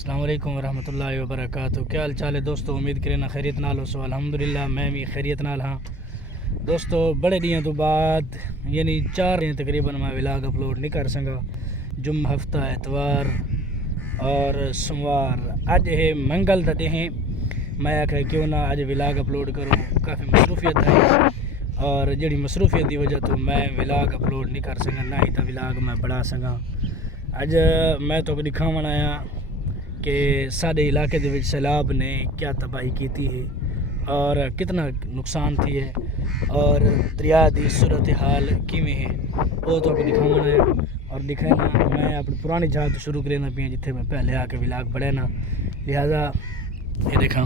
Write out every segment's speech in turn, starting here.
अस्सलाम वालेकुम रहमतुल्लाहि व बरकातहू। क्या हाल चाल है दोस्तों, उम्मीद करें ना खैरियत नाल हो। सो अल्हम्दुलिल्लाह मैं भी खैरियत नाल हाँ दोस्तों। बड़े दिनों तो बाद यानी 4 दिन तकरीबन मैं व्लॉग अपलोड नहीं कर सका। जुम्मा हफ्ता एतवार और सोमवार, अज है मंगल का दिन है। मैं आख्या क्यों ना अज व्लॉग अपलोड करो, काफ़ी मसरूफियत है और जी मसरूफियत की वजह तो मैं व्लॉग अपलोड नहीं कर सका, ना ही तो व्लॉग मैं बढ़ा सका। अज मैं तो दिखावन आया कि साढ़े इलाके के सैलाब ने क्या तबाही की है और कितना नुकसान थी है और दरिया की सूरत हाल किमें है वो तो दिखावन आया। और दिखाना मैं अपनी पुरानी जगह तो शुरू करना पी जिथे मैं पहले आके व्लॉग बढ़े ना, लिहाजा ये देखा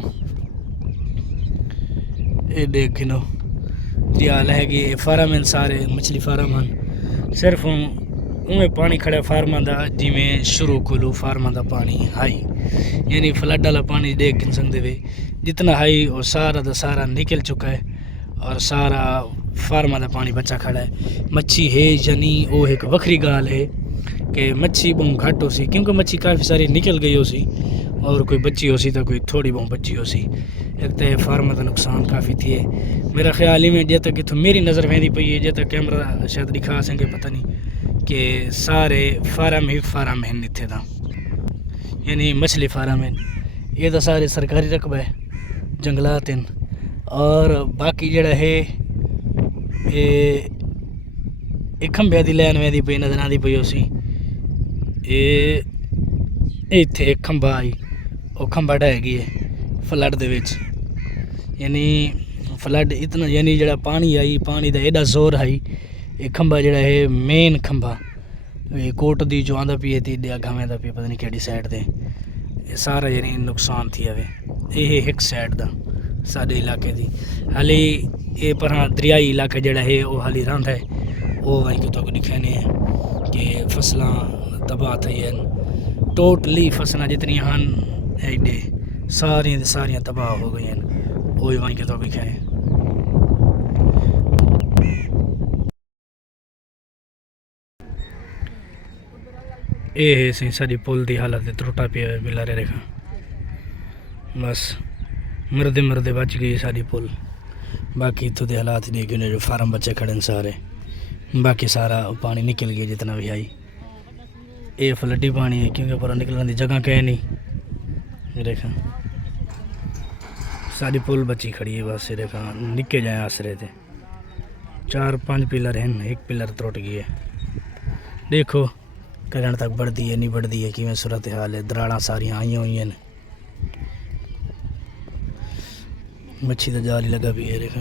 ये देख नो दरिया लहगी फार्म हैं, सारे मछली फार्म हैं। सिर्फ उमें पानी खड़ा फार्मा का जिमें शुरू खोलो फार्मा का पानी हाई यानी फ्लड वाला पानी देख नहीं सकते वे जितना हाई और सारा का सारा निकल चुका है और सारा फार्मा का पानी बचा खड़ा है। मच्छी है यानी वो एक वक्री गाल है कि मच्छी बहुत घट हो सी, क्योंकि मच्छी काफ़ी सारी निकल गई हो सी और कोई बची हो सी तो कोई थोड़ी बहुत बची हो सी। एक तो फार्मा का नुकसान काफ़ी थी है। मेरा ख्याल ही में जे तक इतों मेरी नज़र वेंदी पई है, जे तक कैमरा शायद दिखा सकें पता नहीं कि सारे फार्म ही फार्म हैं इतने का, यानी मछली फार्म हैं। ये तो सारे सरकारी रकबा है, जंगलात हैं और बाकी जड़ा है ये खंभे की लैन वेंदी पई नज़र आती पई उसी इत्थे एक खंभा आई वो खंभा ढह गई है फ्लड दे विच, यानी फ्लड इतना यानी जड़ा पानी आई पानी का एडा जोर आई ये खंभा जड़ा है मेन खंभा कोट दी जो आंदा पी थी गावें का पी पता नहीं कि साइड से ये सारा यानी नुकसान थी हवे। ये एक साइड का साढ़े इलाके की हाली ये पर हाँ दरियाई इलाका जड़ा है वो हाली रंध है वो वहीं को तो दिखाने हैं कि फसल तबाह थी हैं टोटली फसल जितनी हैं एडे सारिया तबाह हो गई हैं वो वहीं के तो दिखाए। ये है सी सारी पुल की हालत त्रुटा पिया बिलारे रेखा, बस मरदे मरदे बच गई सारी पुल। बाकी इतों के हालात देख जो फार्म बच्चे खड़े सारे, बाकी सारा पानी निकल गया जितना भी आई। ये फ्लडी पानी है क्योंकि पर निकलने की जगह कह नहीं रेखा, सारी पुल बची खड़ी है बस। रेखा निके जाए आसरे थे 4-5 पिलर हैं, एक पिलर त्रुट गई है। देखो करण तक बढ़ती है नहीं बढ़ती है कि सूरत हाल है, दराड़ा सारिया आई हुई हैं, मच्छी का जाल ही लगा भी है। देखो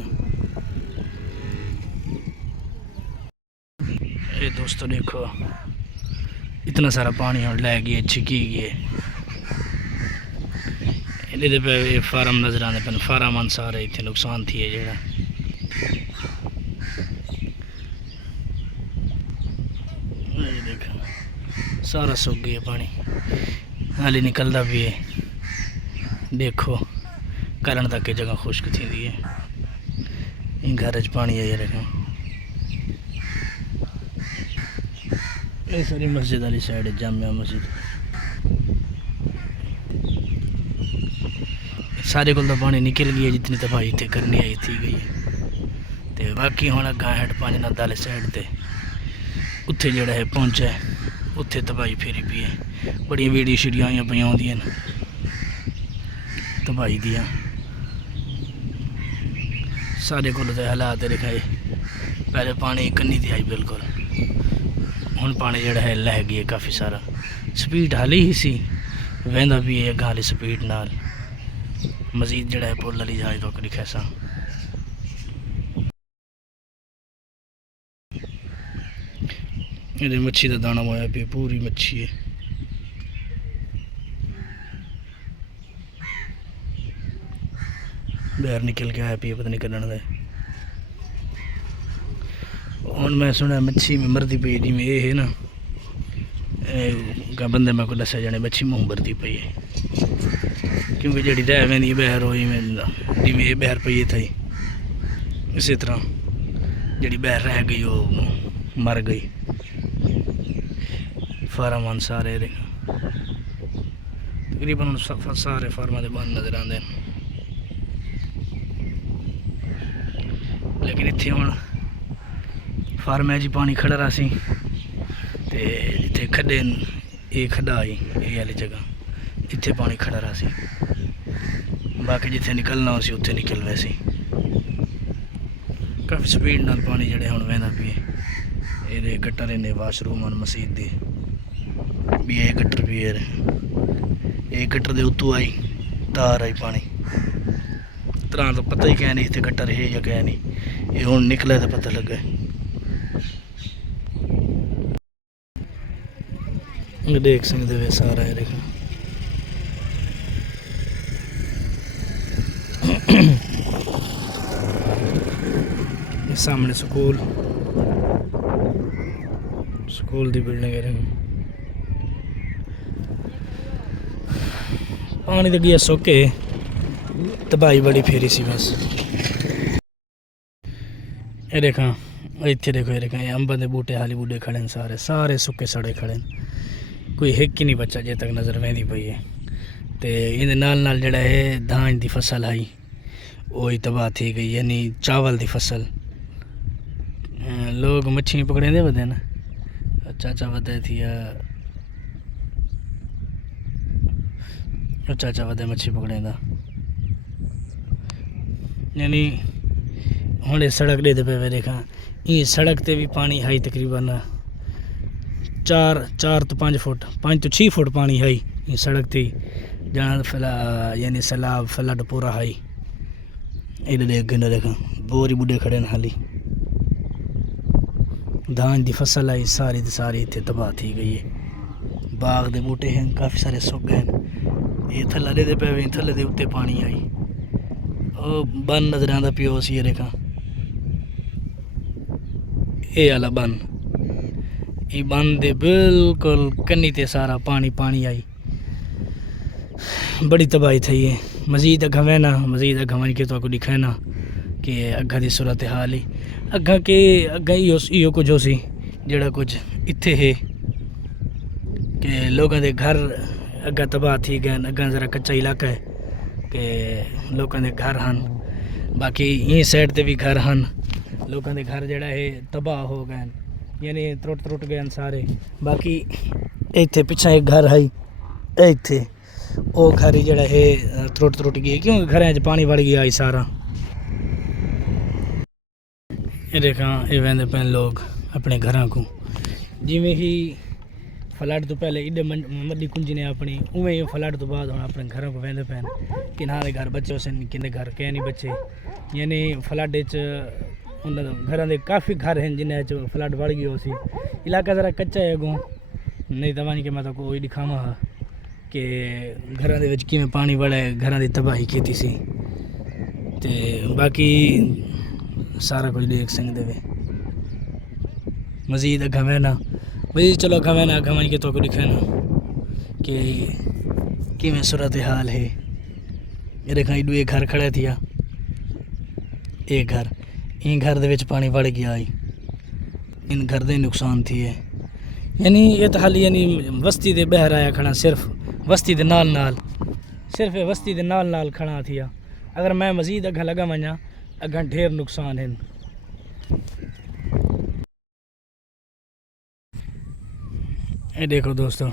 ये दोस्तों देखो इतना सारा पानी और लै गई छिकी गई ये पे फार्म नजर आने पे फार्म सारे इतने नुकसान थी है जरा देखो सारा सूख गया पानी हाली निकलता भी है। देखो करण तक की जगह खुश्क थी है घर च पानी आई रखा। ये सारी मस्जिद वाली साइड है जामिया मस्जिद, सारे को तो पानी निकल गई है जितनी तबाही इतने करनी आई थी गई है। तो बाकी हम अगर हेठ पानी नद वाले साइड से उत्थे जड़ा है पहुंचा है उत्थे तबाही फेरी पी है, बड़िया वीडियो शीडियो आई पई आउंदियां तबाही दियाँ। सारे को तो हालात दिखाए पहले पानी कन्नी थी आई बिल्कुल, हुण पानी जड़ा है लह गई है काफ़ी सारा। स्पीड हाली ही सी वहदा भी है अगर हाली स्पीड नाल मजीद जड़ा है पुल वाली जहाज तो दिखा सा। ये मच्छी का दाना होया पे पूरी मच्छी है। बाहर निकल के आया पी पता नहीं कलन दे। हुण मैं सुना मच्छी में मरदी पई जिमें ये है ना बंदे मैं को दसा जाने मच्छी मुँह भरती पई है क्योंकि जी रह वेंदी बहर हो जिमें ये बहर पई थी इसी तरह जी बहर रह गई वो मर गई फार्म सारे तकरीबन सारे फार्मा के बंद नज़र आते हैं, लेकिन इत्थे हुण फार्मै च पानी खड़ा रहा सी ते जिथे खड्डे ये खड्डा आई ये वाली जगह इत्थे पानी खड़ा रहा सी, बाकी जिथे निकलना हो सी उत्थे निकल वैसे काफ़ी स्पीड नाल पानी जड़े हुण वहदा पिए। ये गटर इन्ने वाशरूम हैं मसीत दे भी, ये गटर भी है, ये गटर दे उत्तों आई तार आई पानी तरह तो पता ही क्या नहीं इतने गटर है या क्या नहीं, ये हुण निकले तो पता लगे। देख सकते वे सारा है देखो सामने स्कूल की बिल्डिंग है। पानी तो गया सोके तबाही बड़ी फेरी सी बस। ये देखा इतने देखो, ये देखा अंबा के बूटे हाली बूटे खड़े हैं, सारे सारे सुके सड़े खड़े हैं, कोई हिक ही नहीं बचा जे तक नज़र वहदी पई है। तो इन नाल जड़ा है धान की फसल आई वो ही तबाह थी गई, यानी चावल की फसल। लोग मच्छी पकड़े वधे न, चाचा वधे थी चाचा वधे मच्छी पकड़े, यानी हुणे सड़क दे पे वे देखा ये सड़क ते भी पानी है तकरीबन 4 तो 5 फुट 5 तो 6 फुट पानी है ये सड़क थी जहाँ यानी सैलाब फ्लड पूरा है। इधर देख देखा बोरी बुढ़े खड़े न हाली, धान की फसल आई सारी दी सारी इतने तबाह थी गई है। बाग दे बूटे हैं काफ़ी सारे सुक गए, ये थल्ले दे पे थल्ले दे उत्ते पानी आई ओ बन नजर आंदा पियो सी। ये देखा ये आला बन, ये बन दे बिल्कुल कन्नी ते सारा पानी पानी आई, बड़ी तबाही थी है। मजीद अग्गा वहना मजीद अग्गा वन के तो दिखाना कि अग्गा की सूरत हाल ही अग्गा के अग्गा इो कुछ हो सी जड़ा कुछ इत्थे है कि लोगों के घर अग्गा तबाह थी गए। अग्गा जरा कच्चा इलाका है कि लोगों के घर हैं, बाकी ये साइड ते भी घर हैं, लोगों के घर जड़ा है तबाह हो गए, यानी त्रुट गए सारे। बाकी इत्थे पिछा एक घर है इत्थे वो घर ही जड़ा है त्रुट गई क्योंकि घर पानी बढ़ गया सारा। ये देखा ये वहदे पे लोग अपने घर को, जिमें ही फ्लड तो पहले इडे मड्डी कुंजी ने अपनी उवें ही फ्लड तो बाद हम अपने घरों को वहदे पे किन्हारे घर बचे सन किन्ने घर क्या नहीं बचे, यानी फ्लड घर के काफ़ी घर हैं जिन्हें फ्लड बढ़ गई सी। इलाका ज़रा कच्चा है अगों, नहीं तो के मैं तो कोई दिखावा कि घर के पानी बढ़े घर की तबाही की सी। तो बाकी सारा कुछ देख सकते वे। मजीद अग्गा वहना मजीद चलो अग्गा वहना अग्गा वन के तो दिखाना कि किमें सूरत हाल है। ये देखा इडू एक घर खड़ा थिया, एक घर इन घर दे विच पानी बढ़ गया आई, इन घर दे नुकसान थी है। यानी ये तो हाली यानी बस्ती दे बहर आया खड़ा, सिर्फ बस्ती दे नाल सिर्फ बस्ती दे नाल खड़ा थिया। अगर मैं मजीद अग्गा लगा वञा अग्गा ढेर नुकसान हैं। ये देखो दोस्तों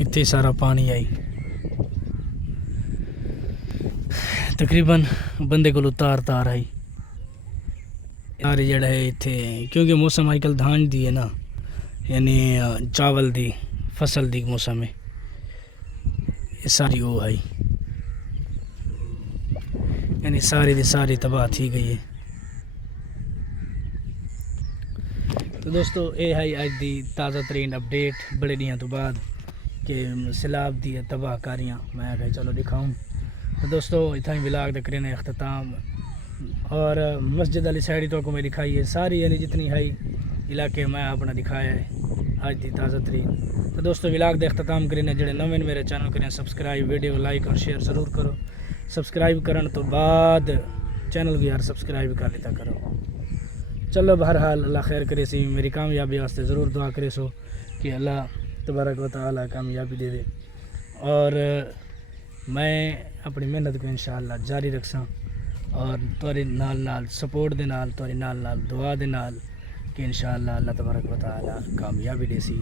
इतने सारा पानी आई, तकरीबन बंदे को तार आई सारे जड़ा है इतने, क्योंकि मौसम आजकल धान दी है ना, यानी चावल दी फसल दी मौसम है, सारी वो आई यानी सारी दी सारी तबाह थी गई है। तो दोस्तों ये है अज की ताज़ा तरीन अपडेट बड़े दिनों तो बाद कि सैलाब दी तबाहकारियाँ मैं आखिर चलो दिखाऊँ। तो दोस्तों इतना ही विलाग करें अख्ताम, और मस्जिद वाली साइड तो मैं दिखाई है सारी, यानी जितनी है इलाके मैं अपना दिखाया है आज की ताज़ा तरीन। तो दोस्तों विलाग दे अख्ताम करें जड़े नवे मेरे चैनल करें सब्सक्राइब, वीडियो लाइक और शेयर ज़रूर करो। सब्सक्राइब करने तो बाद चैनल को यार सब्सक्राइब कर लेता करो। चलो बहरहाल अल्लाह खैर करे सी, मेरी कामयाबी वास्ते ज़रूर दुआ करे सो कि अल्लाह तबारक व तआला कामयाबी दे दे और मैं अपनी मेहनत को इंशाअल्लाह जारी रखसा और तुहारे नाल नाल सपोर्ट दे नाल तुहारे नाल नाल दुआ दे नाल कि इंशाअल्लाह अल्लाह तबारक व तआला कामयाबी देसी।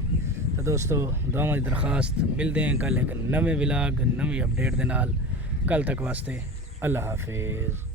तो दोस्तों दुआवां दी दरखास्त मिलते हैं कल एक नवे विलाग नवी अपडेट दे नाल। कल तक वास्ते अल्लाह हाफिज़।